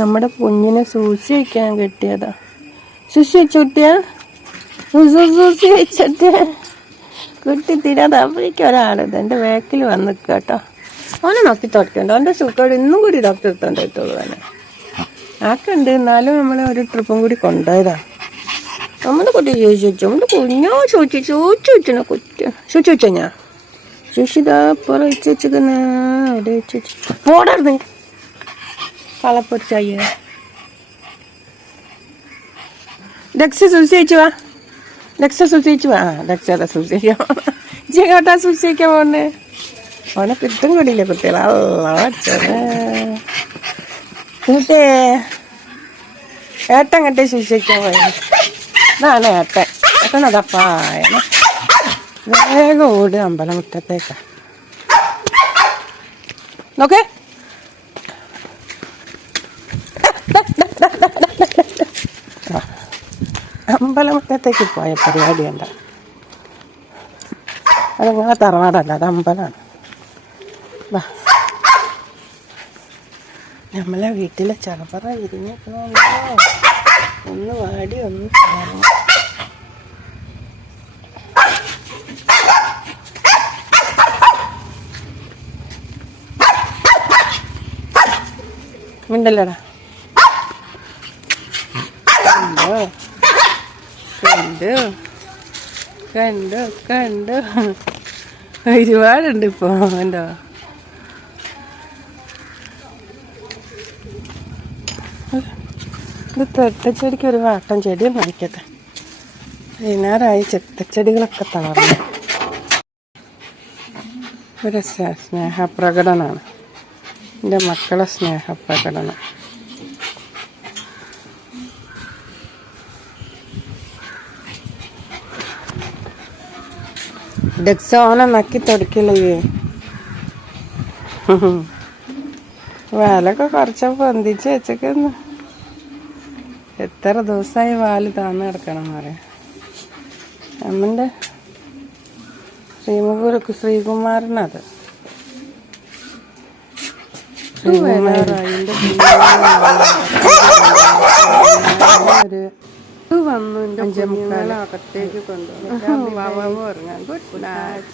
നമ്മുടെ കുഞ്ഞിനെ സൂസി വയ്ക്കാൻ കിട്ടിയതാ. സുസി വെച്ചുട്ടിയ സൂസി വെച്ചിട്ട് കുട്ടി തീരാതെ അപ്പോഴേക്കും ഒരാളിത് എൻ്റെ വേക്കിൽ വന്ന് നിൽക്കുക കേട്ടോ. അവനെ നോക്കി തുടക്കണ്ട, അവൻ്റെ സുഖം ഇന്നും കൂടി ഡോക്ടർ എടുത്തോണ്ടിട്ടുള്ളൂ. അവനെ ആക്കുണ്ട്. എന്നാലും നമ്മൾ ഒരു ട്രിപ്പും കൂടി കൊണ്ടുപോയതാ. നമ്മുടെ കുട്ടി ചോദിച്ചു, നമ്മുടെ കുഞ്ഞോ ചോദിച്ചു കുറ്റ ചോദിച്ചു വെച്ചാ ഞാൻ ചേച്ചിതാ പുറം വെച്ച് വെച്ചിരിക്കുന്ന അവിടെ വെച്ച് വെച്ച് പോടാർന്ന് കളപ്പൊടിച്ചായ ഡെക്സ് സൂസിച്ചു വാ. ഡെക്സ സൂസിച്ചു വാ. ഡെക്സ സൂസിക്കാൻ കേട്ടാ സൂസിക്കാൻ പോണേ. അവനെ കിട്ടും കൂടിയില്ലേ കുട്ടികളെ. കുട്ടേ ഏട്ടൻ കണ്ടേ സൂസിക്കാൻ പോയത്. ഇതാണ് ഏട്ടൻ. ഏട്ടനതപ്പാ വേഗം ഓട് അമ്പലം മുറ്റത്തേക്കാ. നോക്കേ അമ്പലമുറ്റത്തേക്ക് പോയ പരിപാടിയുണ്ട്. അതങ്ങനെ തറവാടല്ല, അത് അമ്പലമാണ്. വാ, നമ്മളെ വീട്ടിലെ ചറപ്പറ ഇരിഞ്ഞോ ഒന്ന് വാടി ഒന്ന് തറന്നു. മിണ്ടല്ലടാ. കണ്ടു കണ്ടു കണ്ടു ഒരുപാടുണ്ട് ഇപ്പൊ. എന്തോ ഇത് തെട്ടച്ചെടിക്ക് ഒരു വാട്ടം ചെടി നനയ്ക്കട്ടെ. വൈകുന്നേരമായി ചെത്തച്ചെടികളൊക്കെ തളർന്നു. ഒരു സ്നേഹപ്രകടനമാണ്, എൻ്റെ മക്കളെ സ്നേഹപ്രകടനം. ഡെക്സോനെ നക്കി തുടക്കില്ലേ. വാലൊക്കെ കുറച്ച് പൊന്തിച്ച് വെച്ചേക്കുന്നു. എത്ര ദിവസമായി വാല് താന്ന് കിടക്കണം പറയാം. അമ്മൻ്റെ ശ്രീകുമാരനത് വന്നു. എൻ്റെ 5:45 അകത്തേക്ക് കൊണ്ടുപോകും. Good night.